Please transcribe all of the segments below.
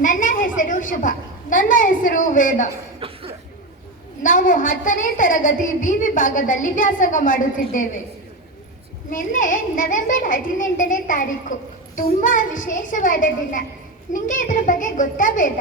ನನ್ನ ಹೆಸರು ಶುಭ. ನನ್ನ ಹೆಸರು ವೇದ. ನಾವು ಹತ್ತನೇ ತರಗತಿ ಬಿ ವಿಭಾಗದಲ್ಲಿ ವ್ಯಾಸಂಗ ಮಾಡುತ್ತಿದ್ದೇವೆ. ನಿನ್ನೆ ನವೆಂಬರ್ ಹದಿನೆಂಟನೇ ತಾರೀಕು. ತುಂಬಾ ವಿಶೇಷವಾದ ದಿನ. ನಿಮಗೆ ಇದರ ಬಗ್ಗೆ ಗೊತ್ತಾ ವೇದ?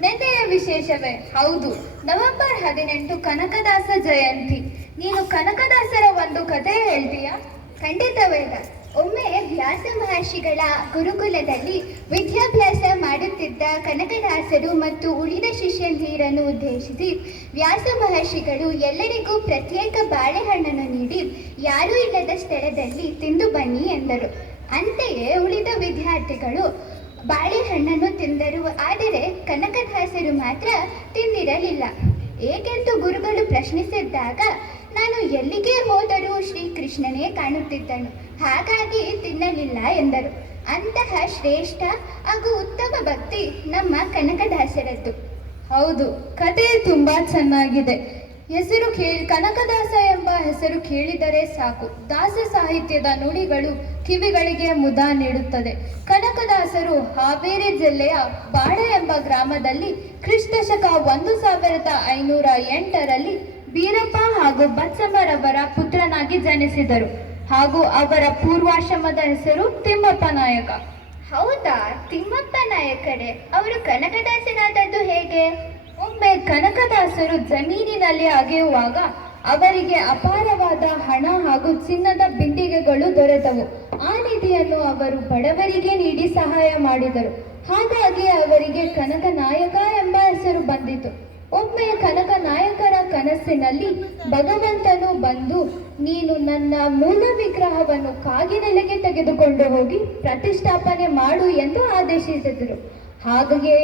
ನಿನ್ನೆಯ ವಿಶೇಷವೇ? ಹೌದು. ನವೆಂಬರ್ ಹದಿನೆಂಟು ಕನಕದಾಸ ಜಯಂತಿ. ನೀನು ಕನಕದಾಸರ ಒಂದು ಕಥೆ ಹೇಳ್ತೀಯಾ? ಖಂಡಿತ ವೇದ. ಒಮ್ಮೆ ವ್ಯಾಸ ಮಹರ್ಷಿಗಳ ಗುರುಕುಲದಲ್ಲಿ ವಿದ್ಯಾಭ್ಯಾಸ ಮಾಡುತ್ತಿದ್ದ ಕನಕದಾಸರು ಮತ್ತು ಉಳಿದ ಶಿಷ್ಯಂದಿರನ್ನು ಉದ್ದೇಶಿಸಿ ವ್ಯಾಸ ಮಹರ್ಷಿಗಳು ಎಲ್ಲರಿಗೂ ಪ್ರತ್ಯೇಕ ಬಾಳೆಹಣ್ಣನ್ನು ನೀಡಿ, ಯಾರೂ ಇಲ್ಲದ ಸ್ಥಳದಲ್ಲಿ ತಿಂದು ಬನ್ನಿ ಎಂದರು. ಅಂತೆಯೇ ಉಳಿದ ವಿದ್ಯಾರ್ಥಿಗಳು ಬಾಳೆಹಣ್ಣನ್ನು ತಿಂದರು, ಆದರೆ ಕನಕದಾಸರು ಮಾತ್ರ ತಿಂದಿರಲಿಲ್ಲ. ಏಕೆಂದು ಗುರುಗಳು ಪ್ರಶ್ನಿಸಿದ್ದಾಗ, ನಾನು ಎಲ್ಲಿಗೆ ಹೋದರೂ ಶ್ರೀಕೃಷ್ಣನೇ ಕಾಣುತ್ತಿದ್ದನು. ಹಾಗಾಗಿ ತಿನ್ನಲಿಲ್ಲ ಎಂದರು. ಅಂತಹ ಶ್ರೇಷ್ಠ ಹಾಗೂ ಉತ್ತಮ ಭಕ್ತಿ ನಮ್ಮ ಕನಕದಾಸರದ್ದು. ಹೌದು, ಕತೆ ತುಂಬಾ ಚೆನ್ನಾಗಿದೆ. ಹೆಸರು ಕೇಳಿ, ಕನಕದಾಸ ಎಂಬ ಹೆಸರು ಕೇಳಿದರೆ ಸಾಕು. ದಾಸ ಸಾಹಿತ್ಯದ ನುಡಿಗಳು ಕಿವಿಗಳಿಗೆ ಮುದ ನೀಡುತ್ತದೆ. ಕನಕದಾಸರು ಹಾವೇರಿ ಜಿಲ್ಲೆಯ ಬಾಡ ಎಂಬ ಗ್ರಾಮದಲ್ಲಿ ಕ್ರಿಸ್ತಶಕ ಒಂದು ಸಾವಿರದ ಐನೂರ ಎಂಟರಲ್ಲಿ ಬೀರಪ್ಪ ಹಾಗೂ ಬಚ್ಚಮ್ಮರವರ ಪುತ್ರನಾಗಿ ಜನಿಸಿದರು. ಹಾಗೂ ಅವರ ಪೂರ್ವಾಶ್ರಮದ ಹೆಸರು ತಿಮ್ಮಪ್ಪ ನಾಯಕ. ಹೌದಾ? ತಿಮ್ಮಪ್ಪ ನಾಯಕರೇ ಅವರು ಕನಕದಾಸನಾದದ್ದು ಹೇಗೆ? ಒಮ್ಮೆ ಕನಕದಾಸರು ಜಮೀನಿನಲ್ಲಿ ಅಗೆಯುವಾಗ ಅವರಿಗೆ ಅಪಾರವಾದ ಹಣ ಹಾಗೂ ಚಿನ್ನದ ಬಿಂದಿಗೆಗಳು ದೊರೆತವು. ಆ ನಿಧಿಯನ್ನು ಅವರು ಬಡವರಿಗೆ ನೀಡಿ ಸಹಾಯ ಮಾಡಿದರು. ಹಾಗಾಗಿ ಅವರಿಗೆ ಕನಕ ನಾಯಕ ಎಂಬ ಹೆಸರು ಬಂದಿತು. ಒಮ್ಮೆ ಕನಕ ನಾಯಕರ ಕನಸಿನಲ್ಲಿ ಭಗವಂತನು ಬಂದು, ನೀನು ನನ್ನ ಮೂಲ ವಿಗ್ರಹವನ್ನು ಕಾಗಿನೆಲೆಗೆ ತೆಗೆದುಕೊಂಡು ಹೋಗಿ ಪ್ರತಿಷ್ಠಾಪನೆ ಮಾಡು ಎಂದು ಆದೇಶಿಸಿದರು. ಹಾಗೆಯೇ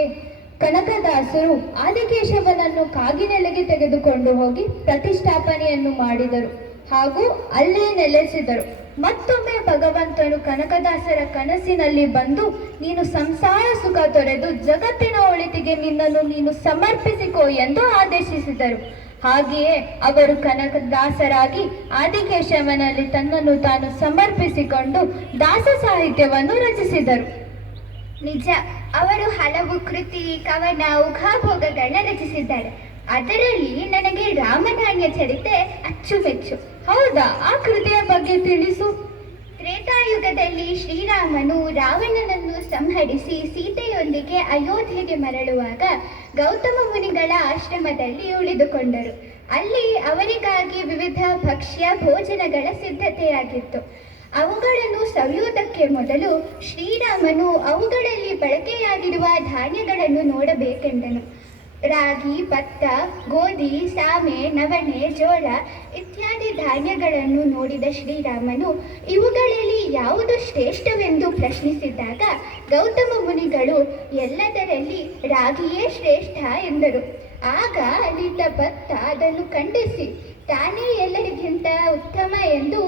ಕನಕದಾಸರು ಆದಿಕೇಶವನನ್ನು ಕಾಗಿನೆಲೆಗೆ ತೆಗೆದುಕೊಂಡು ಹೋಗಿ ಪ್ರತಿಷ್ಠಾಪನೆಯನ್ನು ಮಾಡಿದರು ಹಾಗೂ ಅಲ್ಲೇ ನೆಲೆಸಿದರು. ಮತ್ತೊಮ್ಮೆ ಭಗವಂತನು ಕನಕದಾಸರ ಕನಸಿನಲ್ಲಿ ಬಂದು, ನೀನು ಸಂಸಾರ ಸುಖ ತೊರೆದು ಜಗತ್ತಿನ ಒಳಿತಿಗೆ ನಿನ್ನನ್ನು ನೀನು ಸಮರ್ಪಿಸಿಕೋ ಎಂದು ಆದೇಶಿಸಿದರು. ಹಾಗೆಯೇ ಅವರು ಕನಕದಾಸರಾಗಿ ಆದಿಕೇಶವನಲ್ಲಿ ತನ್ನನ್ನು ತಾನು ಸಮರ್ಪಿಸಿಕೊಂಡು ದಾಸ ಸಾಹಿತ್ಯವನ್ನು ರಚಿಸಿದರು. ನಿಜ, ಅವರು ಹಲವು ಕೃತಿ, ಕವನ ಉಖಾಭೋಗಗಳನ್ನ ರಚಿಸಿದ್ದಾರೆ. ಅದರಲ್ಲಿ ನನಗೆ ಚರಿತೆ ಅಚ್ಚುಮೆಚ್ಚು ಹೌದಾ? ಆ ಕೃತಿಯ ಬಗ್ಗೆ ತಿಳಿಸು. ತ್ರೇತಾಯುಗದಲ್ಲಿ ಶ್ರೀರಾಮನು ರಾವಣನನ್ನು ಸಂಹರಿಸಿ ಸೀತೆಯೊಂದಿಗೆ ಅಯೋಧ್ಯೆಗೆ ಮರಳುವಾಗ ಗೌತಮ ಮುನಿಗಳ ಆಶ್ರಮದಲ್ಲಿ ಉಳಿದುಕೊಂಡರು. ಅಲ್ಲಿ ಅವರಿಗಾಗಿ ವಿವಿಧ ಭಕ್ಷ್ಯ, ಭೋಜನಗಳ ಸಿದ್ಧತೆಯಾಗಿತ್ತು. ಅವುಗಳನ್ನು ಸವಿಯುವುದಕ್ಕೆ ಮೊದಲು ಶ್ರೀರಾಮನು ಅವುಗಳಲ್ಲಿ ಬಳಕೆಯಾಗಿರುವ ಧಾನ್ಯಗಳನ್ನು ನೋಡಬೇಕೆಂದನು. ರಾಗಿ, ಭತ್ತ, ಗೋಧಿ, ಸಾಮೆ, ನವಣೆ, ಜೋಳ ಇತ್ಯಾದಿ ಧಾನ್ಯಗಳನ್ನು ನೋಡಿದ ಶ್ರೀರಾಮನು, ಇವುಗಳಲ್ಲಿ ಯಾವುದು ಶ್ರೇಷ್ಠವೆಂದು ಪ್ರಶ್ನಿಸಿದಾಗ ಗೌತಮ ಮುನಿಗಳು, ಎಲ್ಲದರಲ್ಲಿ ರಾಗಿಯೇ ಶ್ರೇಷ್ಠ ಎಂದರು. ಆಗ ಅಲ್ಲಿದ್ದ ಭತ್ತ ಅದನ್ನು ಖಂಡಿಸಿ, ತಾನೇ ಎಲ್ಲರಿಗಿಂತ ಉತ್ತಮ ಎಂದು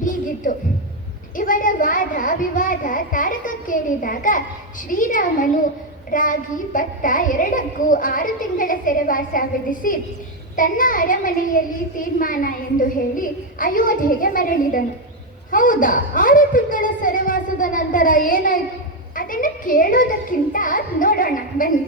ಬೀಗಿತು. ಇವರ ವಾದ ವಿವಾದ ತಾರಕಕ್ಕೇರಿದಾಗ ಶ್ರೀರಾಮನು ರಾಗಿ, ಭತ್ತ ಎರಡಕ್ಕೂ ಆರು ತಿಂಗಳ ಸೆರೆವಾಸ ವಿಧಿಸಿ ತನ್ನ ಅರಮನೆಯಲ್ಲಿ ತೀರ್ಮಾನ ಎಂದು ಹೇಳಿ ಅಯೋಧ್ಯೆಗೆ ಮರಳಿದನು. ಹೌದಾ? ಆರು ತಿಂಗಳ ಸೆರೆವಾಸದ ನಂತರ ಏನಾಯ್ತು? ಅದನ್ನ ಕೇಳೋದಕ್ಕಿಂತ ನೋಡೋಣ, ಬನ್ನಿ.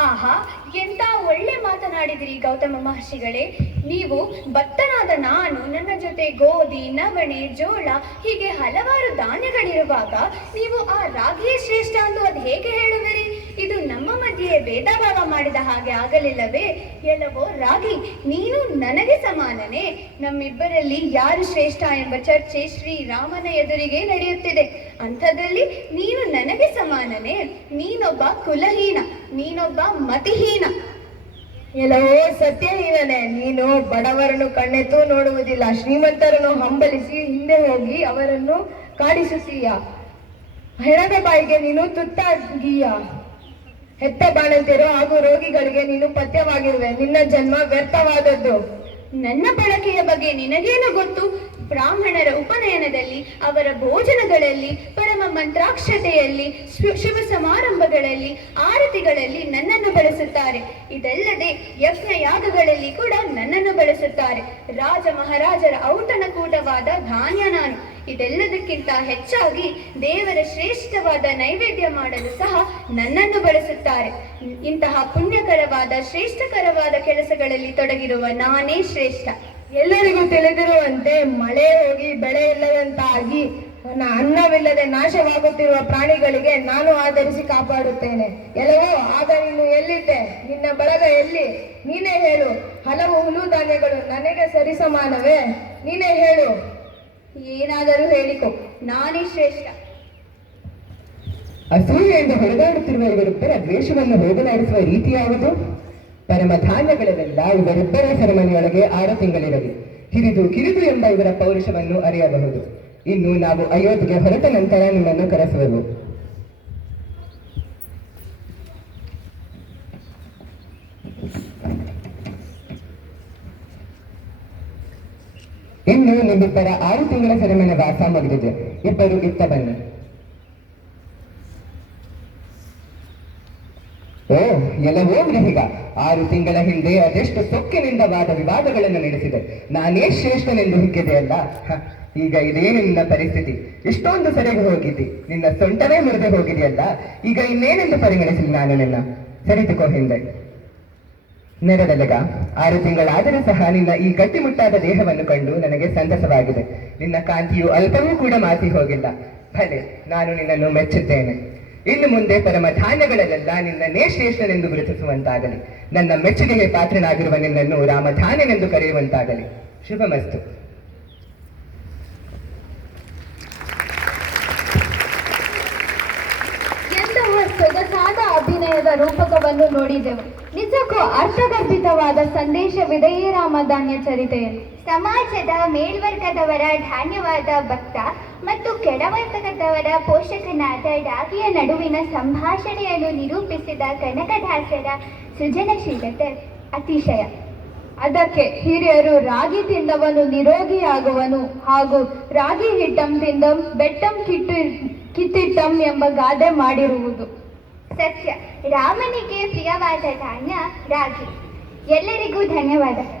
ಆಹಾ ಎಂತ ಒಳ್ಳೆ ಮಾತನಾಡಿದಿರಿ ಗೌತಮ ಮಹರ್ಷಿಗಳೇ. ನೀವು ಭಕ್ತನಾದ ನಾನು ನನ್ನ ಜೊತೆ ಗೋಧಿ, ನವಣೆ, ಜೋಳ, ಹೀಗೆ ಹಲವಾರು ಧಾನ್ಯಗಳಿರುವಾಗ ನೀವು ಆ ರಾಗಿಯೇ ಶ್ರೇಷ್ಠ ಎಂದು ಅದು ಹೇಗೆ ಹೇಳುವಿರಿ? ಇದು ನಮ್ಮ ಮಧ್ಯೆ ಭೇದ ಭಾವ ಮಾಡಿದ ಹಾಗೆ ಆಗಲಿಲ್ಲವೇ? ಎಲ್ಲವೋ ರಾಗಿ, ನೀನು ನನಗೆ ಸಮಾನನೇ. ನಮ್ಮಿಬ್ಬರಲ್ಲಿ ಯಾರು ಶ್ರೇಷ್ಠ ಎಂಬ ಚರ್ಚೆ ಶ್ರೀರಾಮನ ಎದುರಿಗೆ ನಡೆಯುತ್ತಿದೆ. ಅಂಥದ್ರಲ್ಲಿ ನೀನು ನನಗೆ ಸಮಾನನೇ. ನೀನೊಬ್ಬ ಕುಲಹೀನ, ನೀನೊಬ್ಬ ಮತಿಹೀನ. ಎಲ್ಲವೋ ಸತ್ಯಹೀನನೇ ನೀನು ಬಡವರನ್ನು ಕಣ್ಣೆತ್ತೂ ನೋಡುವುದಿಲ್ಲ. ಶ್ರೀಮಂತರನ್ನು ಹಂಬಲಿಸಿ ಹಿಂದೆ ಹೋಗಿ ಅವರನ್ನು ಕಾಡಿಸುತ್ತೀಯ. ಹೆಣದ ಬಾಯಿಗೆ ನೀನು ತುತ್ತಾಗೀಯ. ಹೆತ್ತ ಬಾಣಂತಿಯರು ಹಾಗೂ ರೋಗಿಗಳಿಗೆ ನೀನು ಪಥ್ಯವಾಗಿರುವೆ. ನಿನ್ನ ಜನ್ಮ ವ್ಯರ್ಥವಾದದ್ದು. ನನ್ನ ಬಳಕೆಯ ಬಗ್ಗೆ ನಿನಗೇನು ಗೊತ್ತು? ಬ್ರಾಹ್ಮಣರ ಉಪನಯನದಲ್ಲಿ, ಅವರ ಭೋಜನಗಳಲ್ಲಿ, ಪರಮ ಮಂತ್ರಾಕ್ಷತೆಯಲ್ಲಿ ಶುಭ ಸಮಾರಂಭಗಳಲ್ಲಿ, ಆರತಿಗಳಲ್ಲಿ ನನ್ನನ್ನು ಬಳಸುತ್ತಾರೆ. ಇದಲ್ಲದೆ ಯಜ್ಞ ಯಾಗಗಳಲ್ಲಿ ಕೂಡ ನನ್ನನ್ನು ಬಳಸುತ್ತಾರೆ. ರಾಜ ಮಹಾರಾಜರ ಔತಣಕೂಟವಾದ ಧಾನ್ಯ ನಾನು. ಇದೆಲ್ಲದಕ್ಕಿಂತ ಹೆಚ್ಚಾಗಿ ದೇವರ ಶ್ರೇಷ್ಠವಾದ ನೈವೇದ್ಯ ಮಾಡಲು ಸಹ ನನ್ನನ್ನು ಬಳಸುತ್ತಾರೆ. ಇಂತಹ ಪುಣ್ಯಕರವಾದ, ಶ್ರೇಷ್ಠಕರವಾದ ಕೆಲಸಗಳಲ್ಲಿ ತೊಡಗಿರುವ ನಾನೇ ಶ್ರೇಷ್ಠ. ಎಲ್ಲರಿಗೂ ತಿಳಿದಿರುವಂತೆ ಮಳೆ ಹೋಗಿ ಬೆಳೆ ಇಲ್ಲದಂತಾಗಿ ಅನ್ನವಿಲ್ಲದೆ ನಾಶವಾಗುತ್ತಿರುವ ಪ್ರಾಣಿಗಳಿಗೆ ನಾನು ಆಧರಿಸಿ ಕಾಪಾಡುತ್ತೇನೆ. ಎಲ್ಲವೋ, ಆಗ ನೀನು ಎಲ್ಲಿದ್ದೆ? ನಿನ್ನ ಬಳಗ ಎಲ್ಲಿ? ನೀನೇ ಹೇಳು. ಹಲವು ಹುಲು ಧಾನ್ಯಗಳು ನನಗೆ ಸರಿಸಮಾನವೇ? ನೀನೇ ಹೇಳು. ಏನಾದರೂ ಹೇಳಿಕೊ. ನಾನೇ ಶ್ರೇಷ್ಠ. ಅಸೂಯೆಯಿಂದ ಹೊಡೆದಾಡುತ್ತಿರುವ ಇವರಿಬ್ಬರ ದ್ವೇಷವನ್ನು ಹೋಗಲಾಡಿಸುವ ರೀತಿ ಪರಮಧಾನ್ಯಗಳವೆಲ್ಲ ಇವರಿಬ್ಬರ ಸೆರೆಮನೆಯೊಳಗೆ ಆರು ತಿಂಗಳಿರಲಿ. ಕಿರಿದು ಕಿರಿದು ಎಂಬ ಇವರ ಪೌರುಷವನ್ನು ಅರಿಯಬಹುದು. ಇನ್ನು ನಾವು ಅಯೋಧ್ಯೆಗೆ ಹೊರಟ ನಂತರ ನಿಮ್ಮನ್ನು ಕರೆಸುವೆವು. ಇನ್ನು ನಿಮ್ಮಿಬ್ಬರ ಆರು ತಿಂಗಳ ಸೆರೆಮನೆ ವಾಸ ಮುಗಿದಿದೆ. ಇಬ್ಬರು ಇತ್ತ ಬನ್ನಿ. ಓ ಎಲ್ಲವೋ ಈಗ ಆರು ತಿಂಗಳ ಹಿಂದೆ ಅದೆಷ್ಟು ಸೊಕ್ಕಿನಿಂದ ವಾದ ವಿವಾದಗಳನ್ನು ನಡೆಸಿದೆ. ನಾನೇ ಶ್ರೇಷ್ಠನೆಂದು ಹಿಗ್ಗಿದೆ ಅಲ್ಲ? ಈಗ ಇದೇ ನಿನ್ನ ಪರಿಸ್ಥಿತಿ. ಇಷ್ಟೊಂದು ಸೆರೆಗೆ ಹೋಗಿದ್ದಿ. ನಿನ್ನ ಸೊಂಟವೇ ಮುರಿದು ಹೋಗಿದೆಯಲ್ಲ ಈಗ ಇನ್ನೇನೆಂದು ಪರಿಗಣಿಸಲಿ ನಾನು ನಿನ್ನ? ಸರಿತುಕೋ ಹಿಂದೆ. ನೆರದೆಲೆಗ ಆರು ತಿಂಗಳಾದರೂ ಸಹ ನಿನ್ನ ಈ ಗಟ್ಟಿಮುಟ್ಟಾದ ದೇಹವನ್ನು ಕಂಡು ನನಗೆ ಸಂತಸವಾಗಿದೆ. ನಿನ್ನ ಕಾಂತಿಯು ಅಲ್ಪವೂ ಕೂಡ ಮಾಸಿ ಹೋಗಿಲ್ಲ. ಭಲೆ, ನಾನು ನಿನ್ನನ್ನು ಮೆಚ್ಚುತ್ತೇನೆ. ಇನ್ನು ಮುಂದೆ ಪರಮ ಧಾನ್ಯಗಳಲ್ಲೆಲ್ಲ ನಿನ್ನನ್ನೇ ಶ್ರೇಷ್ಠನೆಂದು ಗುರುತಿಸುವಂತಾಗಲಿ. ನನ್ನ ಮೆಚ್ಚುಗೆಗೆ ಪಾತ್ರನಾಗಿರುವ ನಿನ್ನನ್ನು ರಾಮಧಾನ್ಯನೆಂದು ಕರೆಯುವಂತಾಗಲಿ. ಶುಭಮಸ್ತು. ಅಭಿನಯದ ರೂಪಕವನ್ನು ನೋಡಿದೆವು. ನಿಜಕ್ಕೂ ಅರ್ಥಗರ್ಭಿತವಾದ ಸಂದೇಶವಿದೆ ಈ ರಾಮಧಾನ್ಯ ಚರಿತೆ. ಸಮಾಜದ ಮೇಲ್ವರ್ಗದವರ ಧಾನ್ಯವಾದ ಭಕ್ತ ಮತ್ತು ಕೆಳವರ್ಗದವರ ಪೋಷಕನಾದ ರಾಗಿಯ ನಡುವಿನ ಸಂಭಾಷಣೆಯನ್ನು ನಿರೂಪಿಸಿದ ಕನಕದಾಸರ ಸೃಜನಶೀಲತೆ ಅತಿಶಯ. ಅದಕ್ಕೆ ಹಿರಿಯರು ರಾಗಿ ತಿಂದವನು ನಿರೋಗಿಯಾಗುವನು ಹಾಗೂ ರಾಗಿ ಹಿಟ್ಟಂ ತಿಂದಂ ಬೆಟ್ಟಂ ಕಿಟ್ಟು ಕಿತ್ತಿಟ್ಟಂ ಎಂಬ ಗಾದೆ ಮಾಡಿರುವುದು. ಸತ್ಯ. ರಾಮನಿಗೆ ಪ್ರಿಯವಾದ ಧಾನ್ಯ ರಾಗಿ. ಎಲ್ಲರಿಗೂ ಧನ್ಯವಾದ.